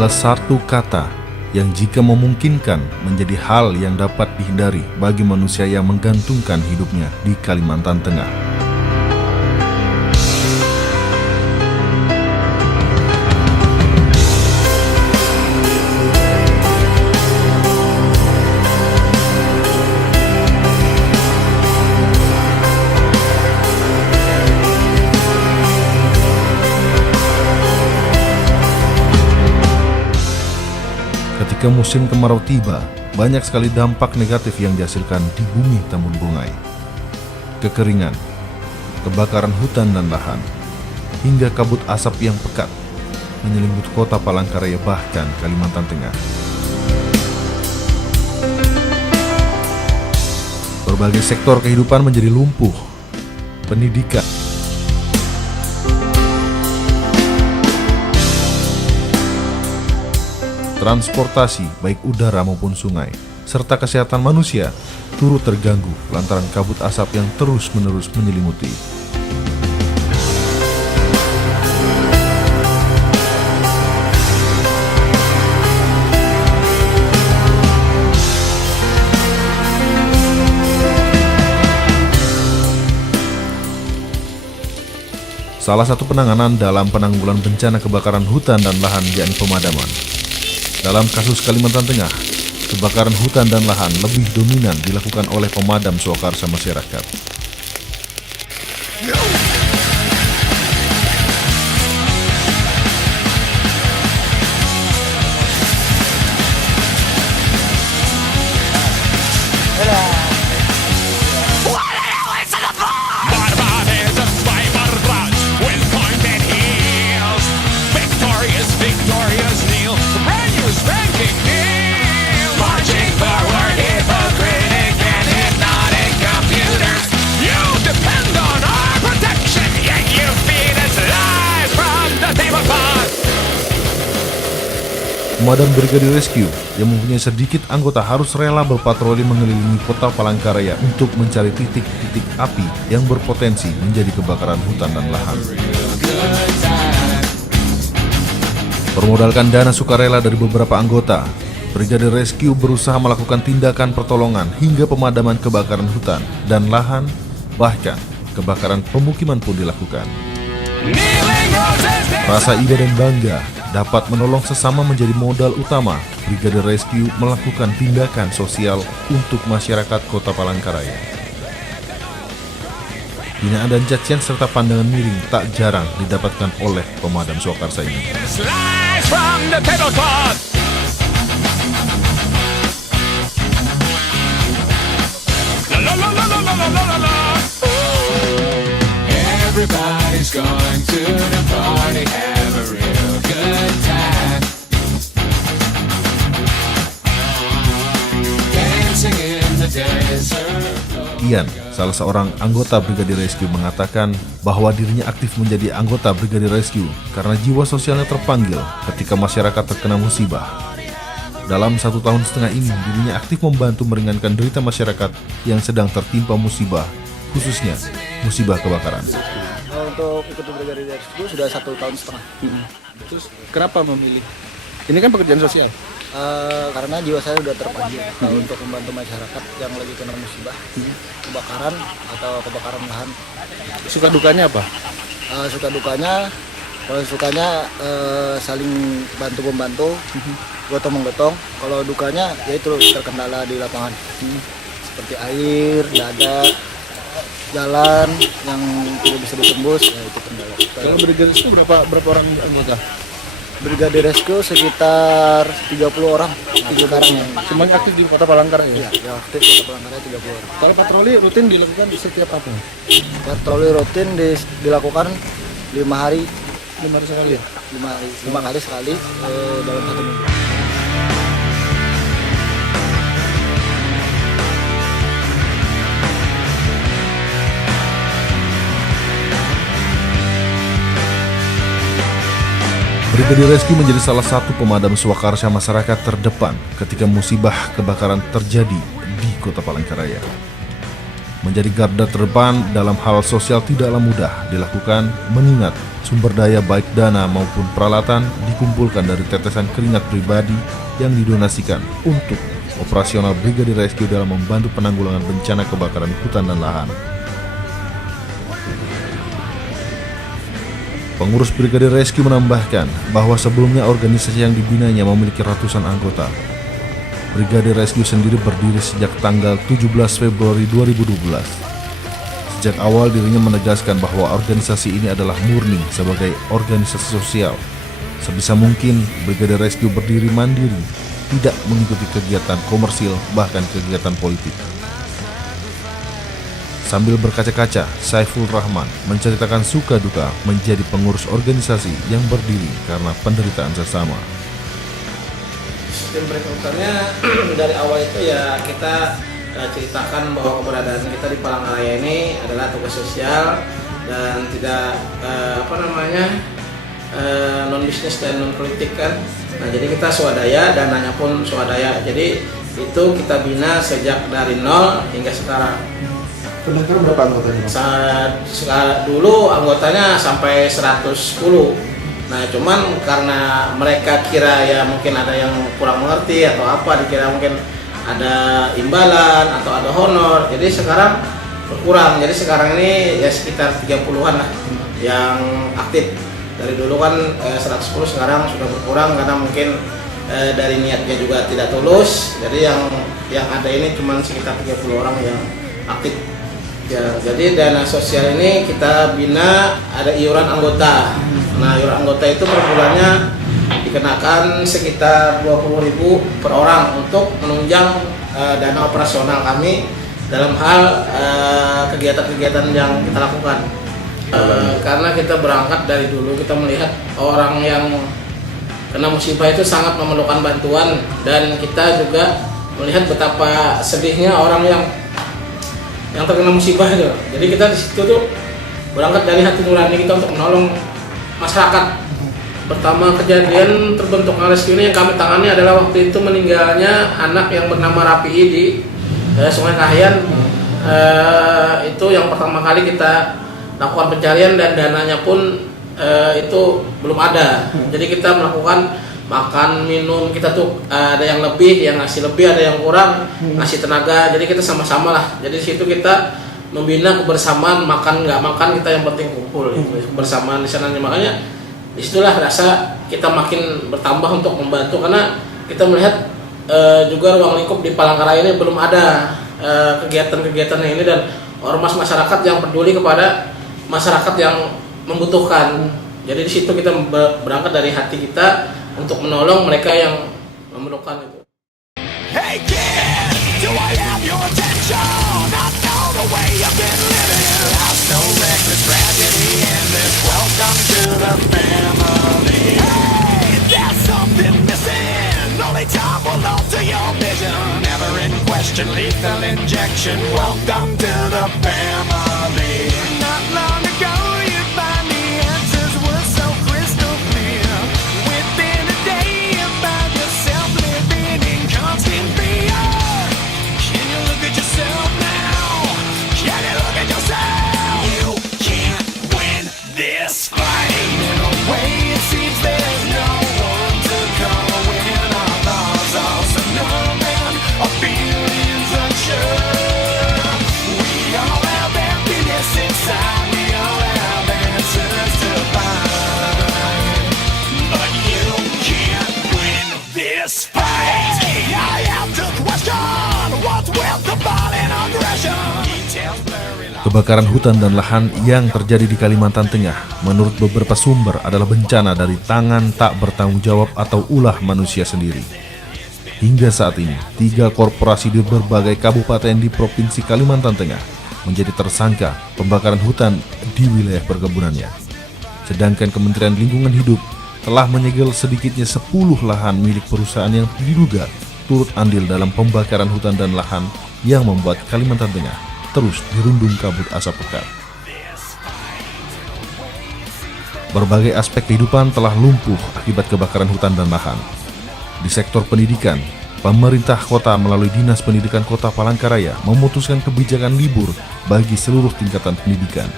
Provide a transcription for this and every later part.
adalah satu kata yang jika memungkinkan menjadi hal yang dapat dihindari bagi manusia yang menggantungkan hidupnya di Kalimantan Tengah. Ketika musim kemarau tiba, banyak sekali dampak negatif yang dihasilkan di bumi Tambun Bungai. Kekeringan, kebakaran hutan dan lahan, hingga kabut asap yang pekat menyelimuti kota Palangkaraya bahkan Kalimantan Tengah. Berbagai sektor kehidupan menjadi lumpuh. Pendidikan, transportasi baik udara maupun sungai, serta kesehatan manusia turut terganggu lantaran kabut asap yang terus-menerus menyelimuti. Salah satu penanganan dalam penanggulangan bencana kebakaran hutan dan lahan yakni pemadaman. Dalam kasus Kalimantan Tengah, kebakaran hutan dan lahan lebih dominan dilakukan oleh pemadam swakarsa masyarakat. Pemadam Brigade Rescue yang mempunyai sedikit anggota harus rela berpatroli mengelilingi kota Palangkaraya untuk mencari titik-titik api yang berpotensi menjadi kebakaran hutan dan lahan. Bermodalkan dana sukarela dari beberapa anggota, Brigade Rescue berusaha melakukan tindakan pertolongan hingga pemadaman kebakaran hutan dan lahan, bahkan kebakaran pemukiman pun dilakukan. Rasa iba dan bangga dapat menolong sesama menjadi modal utama Brigade Rescue melakukan tindakan sosial untuk masyarakat kota Palangkaraya. Hinaan dan cacian serta pandangan miring tak jarang didapatkan oleh pemadam swakarsa ini. Everybody's going to the party, have a real good time. Dancing in the desert. Ian, salah seorang anggota Brigade Rescue, mengatakan bahwa dirinya aktif menjadi anggota Brigade Rescue karena jiwa sosialnya terpanggil ketika masyarakat terkena musibah. Dalam 1,5 tahun ini, dirinya aktif membantu meringankan derita masyarakat yang sedang tertimpa musibah, khususnya musibah kebakaran. Untuk ikut Brigade Rescue sudah 1,5 tahun. Terus kenapa memilih? Ini kan pekerjaan sosial. Karena jiwa saya sudah terpanggil untuk membantu masyarakat yang lagi kena musibah, kebakaran atau kebakaran lahan. Suka dukanya apa? Suka dukanya, kalau sukanya saling bantu-membantu, gotong-menggotong. Kalau dukanya yaitu terkendala di lapangan, seperti air, nggak ada jalan yang tidak bisa ditembus, ya itu kendala. Kalau Brigade Rescue berapa orang anggota? Brigade Rescue sekitar 30 orang. Semuanya aktif di kota Palangkaraya? Iya, yang aktif kota Palangkaraya 30 orang. Kalau patroli rutin dilakukan setiap apa? Patroli rutin dilakukan 5 hari. 5 hari sekali? 5 kali sekali dalam 1 minggu. Brigade Rescue menjadi salah satu pemadam swakarsa masyarakat terdepan ketika musibah kebakaran terjadi di kota Palangkaraya. Menjadi garda terdepan dalam hal sosial tidaklah mudah dilakukan mengingat sumber daya baik dana maupun peralatan dikumpulkan dari tetesan keringat pribadi yang didonasikan untuk operasional Brigadir Rescue dalam membantu penanggulangan bencana kebakaran hutan dan lahan. Pengurus Brigadir Rescue menambahkan bahwa sebelumnya organisasi yang dibinanya memiliki ratusan anggota. Brigadir Rescue sendiri berdiri sejak tanggal 17 Februari 2012. Sejak awal dirinya menegaskan bahwa organisasi ini adalah murni sebagai organisasi sosial. Sebisa mungkin Brigadir Rescue berdiri mandiri, tidak mengikuti kegiatan komersil bahkan kegiatan politik. Sambil berkaca-kaca, Saiful Rahman menceritakan suka duka menjadi pengurus organisasi yang berdiri karena penderitaan sesama. Sistem perekrutannya dari awal itu ya kita ceritakan bahwa keberadaan kita di Palangkaraya ini adalah tugas sosial dan tidak non bisnis dan non politik kan. Nah jadi kita swadaya, dananya pun swadaya. Jadi itu kita bina sejak dari nol hingga sekarang. Sekarang berapa anggotanya? Dulu anggotanya sampai 110. Nah cuman karena mereka kira ya mungkin ada yang kurang mengerti atau apa, dikira mungkin ada imbalan atau ada honor, jadi sekarang berkurang. Jadi sekarang ini ya sekitar 30-an lah yang aktif. Dari dulu kan 110, sekarang sudah berkurang karena mungkin dari niatnya juga tidak tulus. Jadi yang ada ini cuma sekitar 30 orang yang aktif. Ya, jadi dana sosial ini kita bina ada iuran anggota. Nah, iuran anggota itu per bulannya dikenakan sekitar 20.000 per orang untuk menunjang dana operasional kami dalam hal kegiatan-kegiatan yang kita lakukan. Karena kita berangkat dari dulu kita melihat orang yang kena musibah itu sangat memerlukan bantuan, dan kita juga melihat betapa sedihnya orang yang terkena musibah itu. Jadi kita di situ tuh berangkat dari hati nurani kita untuk menolong masyarakat. Pertama kejadian terbentuknya rescue ini yang kami tangani adalah waktu itu meninggalnya anak yang bernama Rapi di Sungai Kahyan. Itu yang pertama kali kita lakukan pencarian dan dananya pun itu belum ada. Jadi kita melakukan makan, minum, kita tuh ada yang lebih, yang ngasih lebih, ada yang kurang, ngasih tenaga. Jadi kita sama-sama lah. Jadi di situ kita membina kebersamaan, makan nggak makan kita yang penting kumpul, kebersamaan di sana. Makanya disitulah rasa kita makin bertambah untuk membantu, karena kita melihat juga ruang lingkup di Palangkaraya ini belum ada kegiatan-kegiatan ini dan ormas masyarakat yang peduli kepada masyarakat yang membutuhkan. Jadi di situ kita berangkat dari hati kita untuk menolong mereka yang memerlukan itu. Hey kid, do I have your attention? I know the way you've been living. House no reckless tragedy in this. Welcome to the family. Hey, there's something missing. Only time will alter your vision. Never in question, lethal injection. Welcome to the family. Not long ago you'd find the answers were so crystal clear. Within a day you find yourself living in constant fear. Can you look at yourself now? Can you look at yourself? You can't win this fight. In a way it seems there's no one to call when our thoughts are so numb and our feelings unsure. We all have emptiness inside. We all have answers to find. But you can't win this fight. I have to question what's with the violent aggression. Details blurry. Kebakaran hutan dan lahan yang terjadi di Kalimantan Tengah menurut beberapa sumber adalah bencana dari tangan tak bertanggung jawab atau ulah manusia sendiri. Hingga saat ini, 3 korporasi di berbagai kabupaten di Provinsi Kalimantan Tengah menjadi tersangka pembakaran hutan di wilayah perkebunannya. Sedangkan Kementerian Lingkungan Hidup telah menyegel sedikitnya 10 lahan milik perusahaan yang diduga turut andil dalam pembakaran hutan dan lahan yang membuat Kalimantan Tengah terus dirundung kabut asap pekat. Berbagai aspek kehidupan telah lumpuh akibat kebakaran hutan dan lahan. Di sektor pendidikan, pemerintah kota melalui Dinas Pendidikan Kota Palangkaraya memutuskan kebijakan libur bagi seluruh tingkatan pendidikan.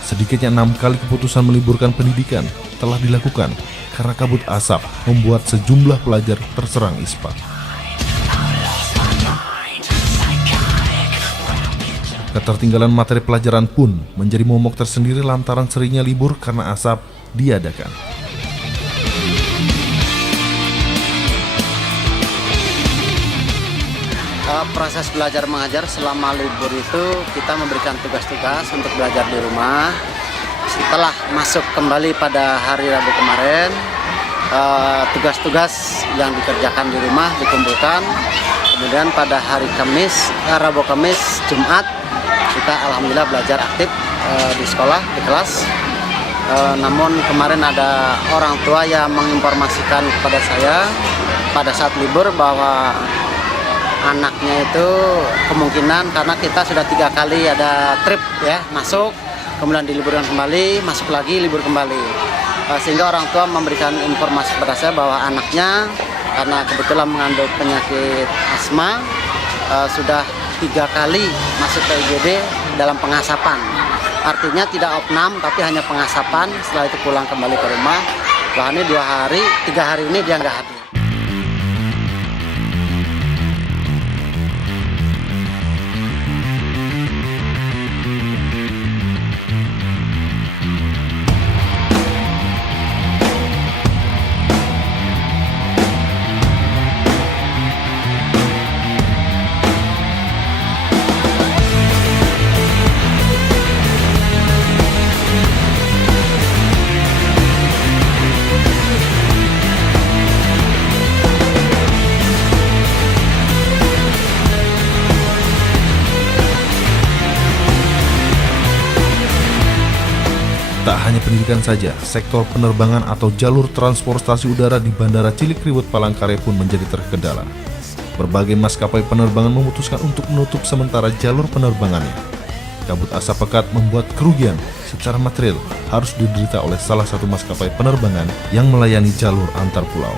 Sedikitnya 6 kali keputusan meliburkan pendidikan telah dilakukan karena kabut asap membuat sejumlah pelajar terserang ispa. Ketertinggalan materi pelajaran pun menjadi momok tersendiri lantaran seringnya libur karena asap diadakan. Proses belajar mengajar selama libur itu kita memberikan tugas-tugas untuk belajar di rumah. Setelah masuk kembali pada hari Rabu kemarin, tugas-tugas yang dikerjakan di rumah dikumpulkan. Kemudian pada hari Kamis, Rabu Kamis, Jumat, kita alhamdulillah belajar aktif di sekolah, di kelas. Namun kemarin ada orang tua yang menginformasikan kepada saya pada saat libur bahwa anaknya itu kemungkinan karena kita sudah 3 kali ada trip ya masuk, kemudian diliburkan kembali, masuk lagi, libur kembali. Sehingga orang tua memberikan informasi kepada saya bahwa anaknya karena kebetulan mengandung penyakit asma sudah 3 kali masuk ke IGD dalam pengasapan. Artinya tidak opnam tapi hanya pengasapan, setelah itu pulang kembali ke rumah. Bahkan 3 hari ini dia nggak hadir. Tak hanya pendidikan saja, sektor penerbangan atau jalur transportasi udara di Bandara Cilikriwut Palangkaraya pun menjadi terkendala. Berbagai maskapai penerbangan memutuskan untuk menutup sementara jalur penerbangannya. Kabut asap pekat membuat kerugian secara material harus diderita oleh salah satu maskapai penerbangan yang melayani jalur antar pulau.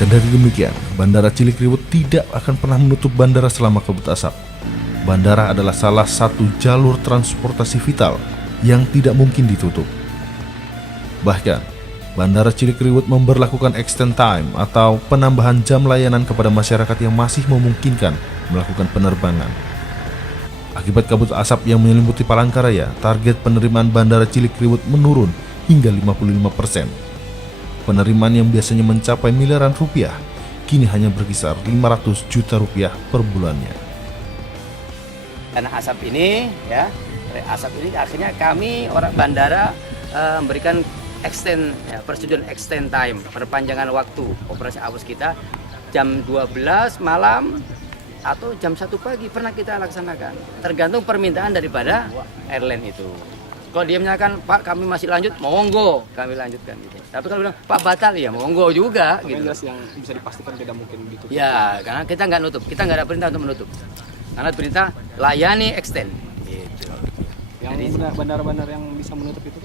Kendari demikian, Bandara Cilikriwut tidak akan pernah menutup bandara selama kabut asap. Bandara adalah salah satu jalur transportasi vital yang tidak mungkin ditutup. Bahkan, Bandara Cilikriwut memberlakukan extend time atau penambahan jam layanan kepada masyarakat yang masih memungkinkan melakukan penerbangan. Akibat kabut asap yang menyelimuti Palangkaraya, target penerimaan Bandara Cilikriwut menurun hingga 55%. Penerimaan yang biasanya mencapai miliaran rupiah, kini hanya berkisar 500 juta rupiah per bulannya. Karena asap ini, akhirnya kami orang bandara memberikan persetujuan extend time, perpanjangan waktu operasi hours kita jam 12 malam atau jam 1 pagi pernah kita laksanakan. Tergantung permintaan daripada airline itu. Kalau dia menyatakan, Pak kami masih lanjut, monggo kami lanjutkan gitu. Tapi kalau bilang, Pak batal ya monggo juga gitu. Jelas yang bisa dipastikan tidak mungkin ditutup. Ya, karena kita nggak nutup, kita nggak ada perintah untuk menutup. Karena perintah layani extend gitu. Yang bandara-bandara yang bisa menutup itu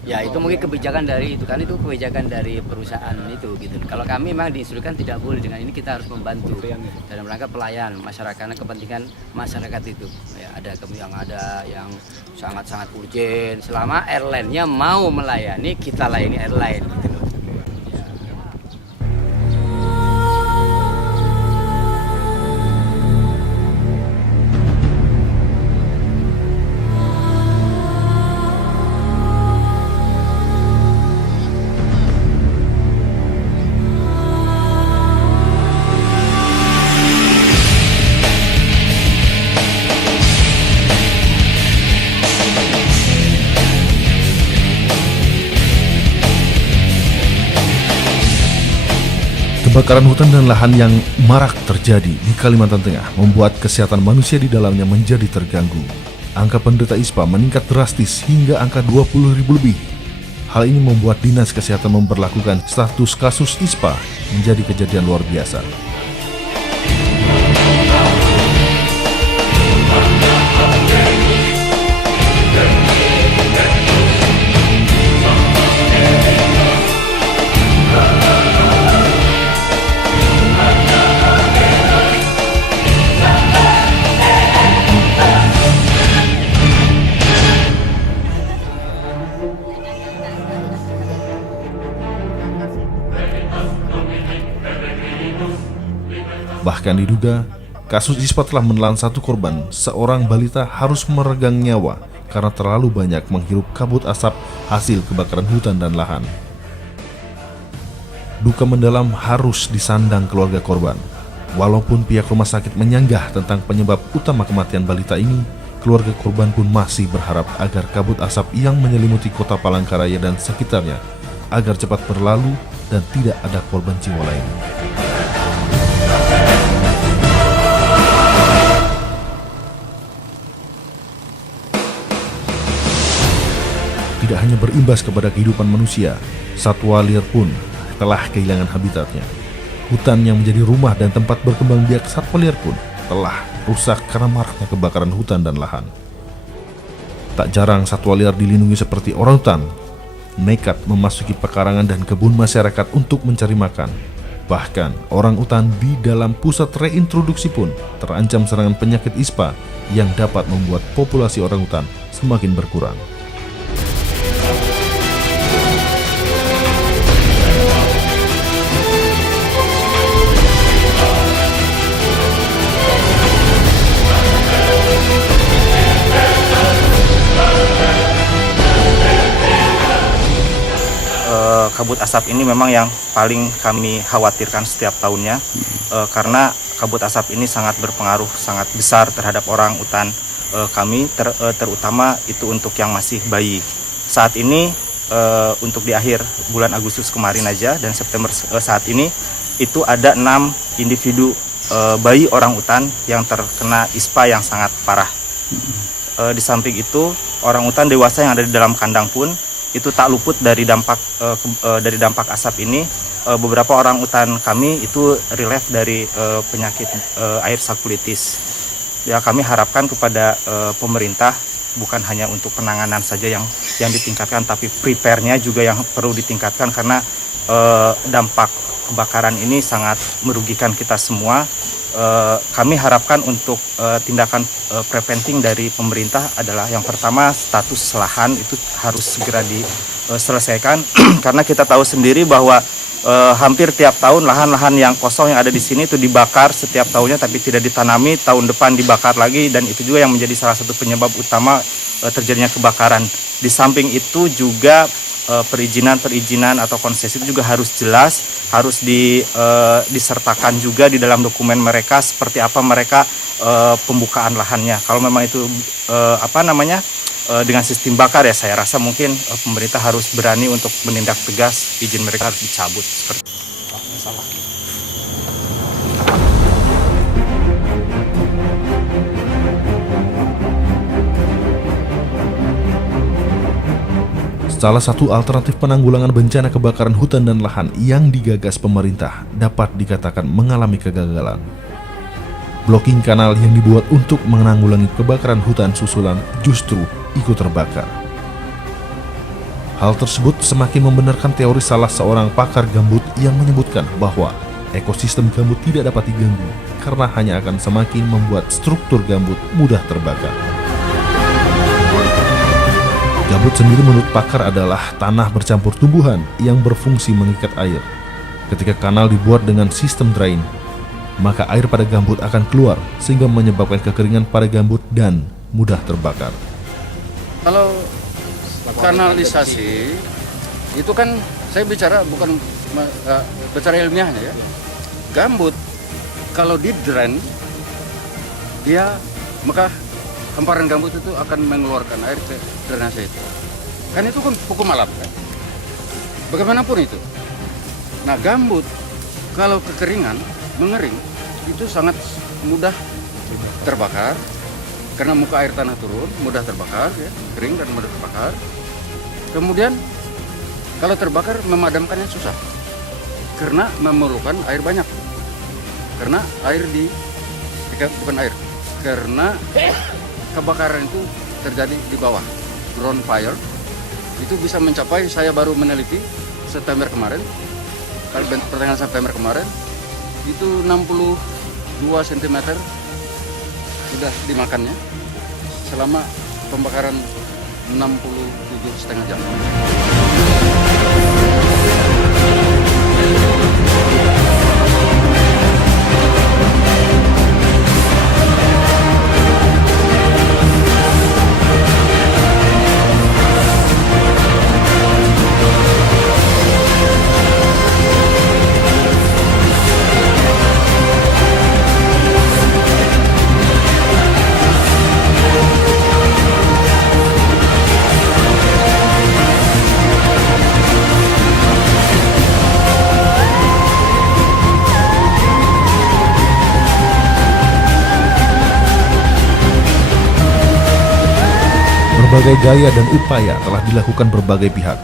Ya itu mungkin kebijakan dari itu kan, itu kebijakan dari perusahaan itu gitu. Kalau kami memang diinstruksikan tidak boleh, dengan ini kita harus membantu dalam rangka pelayan masyarakat, karena kepentingan masyarakat itu. Ya ada yang sangat-sangat urgent. Selama airline-nya mau melayani, kita layani airline gitu loh. Kebakaran hutan dan lahan yang marak terjadi di Kalimantan Tengah membuat kesehatan manusia di dalamnya menjadi terganggu. Angka penderita ISPA meningkat drastis hingga angka 20.000 lebih. Hal ini membuat Dinas Kesehatan memberlakukan status kasus ISPA menjadi kejadian luar biasa. Bahkan diduga, kasus ISPA telah menelan satu korban, seorang balita harus meregang nyawa karena terlalu banyak menghirup kabut asap hasil kebakaran hutan dan lahan. Duka mendalam harus disandang keluarga korban. Walaupun pihak rumah sakit menyanggah tentang penyebab utama kematian balita ini, keluarga korban pun masih berharap agar kabut asap yang menyelimuti kota Palangkaraya dan sekitarnya agar cepat berlalu dan tidak ada korban jiwa lain. Tidak hanya berimbas kepada kehidupan manusia, satwa liar pun telah kehilangan habitatnya. Hutan yang menjadi rumah dan tempat berkembang biak satwa liar pun telah rusak karena maraknya kebakaran hutan dan lahan. Tak jarang satwa liar dilindungi seperti orangutan nekat memasuki pekarangan dan kebun masyarakat untuk mencari makan. Bahkan orangutan di dalam pusat reintroduksi pun terancam serangan penyakit ISPA yang dapat membuat populasi orangutan semakin berkurang. Kabut asap ini memang yang paling kami khawatirkan setiap tahunnya, karena kabut asap ini sangat berpengaruh, sangat besar terhadap orang utan kami, terutama itu untuk yang masih bayi. Saat ini untuk di akhir bulan Agustus kemarin aja dan September saat ini itu ada 6 individu bayi orang utan yang terkena ISPA yang sangat parah. Di samping itu orang utan dewasa yang ada di dalam kandang pun itu tak luput dari dampak asap ini. Beberapa orang utan kami itu relief dari penyakit air sakulitis. Ya, kami harapkan kepada pemerintah bukan hanya untuk penanganan saja yang ditingkatkan, tapi prepare-nya juga yang perlu ditingkatkan, karena dampak kebakaran ini sangat merugikan kita semua. Kami harapkan untuk tindakan preventing dari pemerintah adalah yang pertama, status lahan itu harus segera diselesaikan karena kita tahu sendiri bahwa hampir tiap tahun lahan-lahan yang kosong yang ada di sini itu dibakar setiap tahunnya tapi tidak ditanami, tahun depan dibakar lagi, dan itu juga yang menjadi salah satu penyebab utama terjadinya kebakaran. Di samping itu juga perizinan atau konsesi itu juga harus jelas, harus disertakan juga di dalam dokumen mereka seperti apa mereka pembukaan lahannya. Kalau memang itu dengan sistem bakar, ya saya rasa mungkin pemerintah harus berani untuk menindak tegas, izin mereka harus dicabut seperti itu. Salah satu alternatif penanggulangan bencana kebakaran hutan dan lahan yang digagas pemerintah dapat dikatakan mengalami kegagalan. Blocking kanal yang dibuat untuk menanggulangi kebakaran hutan susulan justru ikut terbakar. Hal tersebut semakin membenarkan teori salah seorang pakar gambut yang menyebutkan bahwa ekosistem gambut tidak dapat diganggu karena hanya akan semakin membuat struktur gambut mudah terbakar. Gambut sendiri menurut pakar adalah tanah bercampur tumbuhan yang berfungsi mengikat air. Ketika kanal dibuat dengan sistem drain, maka air pada gambut akan keluar sehingga menyebabkan kekeringan pada gambut dan mudah terbakar. Kalau kanalisasi itu kan saya bicara bukan bicara ilmiahnya ya. Gambut kalau di drain dia maka hamparan gambut itu akan mengeluarkan air ke drainase itu. Kan itu kan hukum alam kan. Bagaimanapun itu. Nah, gambut kalau kekeringan, mengering itu sangat mudah terbakar karena muka air tanah turun, mudah terbakar ya, kering dan mudah terbakar. Kemudian kalau terbakar memadamkannya susah karena memerlukan air banyak. Karena air bukan air, karena kebakaran itu terjadi di bawah. Ground fire itu bisa mencapai, saya baru meneliti September kemarin, pertengahan September kemarin itu 62 cm sudah dimakannya selama pembakaran 67,5 jam. Berbagai gaya dan upaya telah dilakukan berbagai pihak,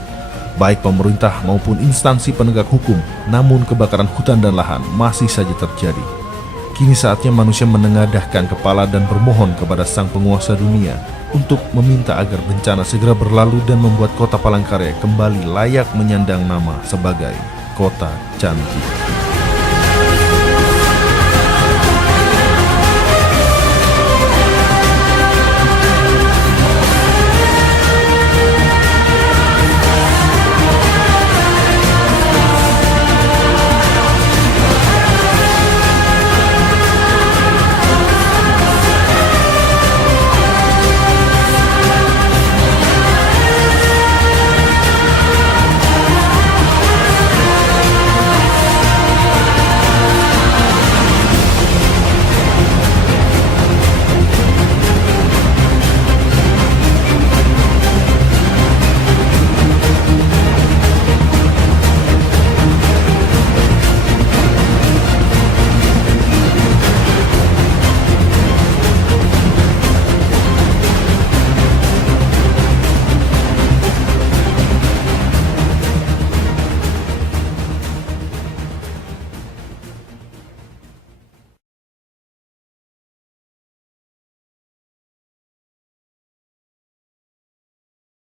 baik pemerintah maupun instansi penegak hukum, namun kebakaran hutan dan lahan masih saja terjadi. Kini saatnya manusia menengadahkan kepala dan bermohon kepada sang penguasa dunia untuk meminta agar bencana segera berlalu dan membuat kota Palangkaraya kembali layak menyandang nama sebagai kota cantik.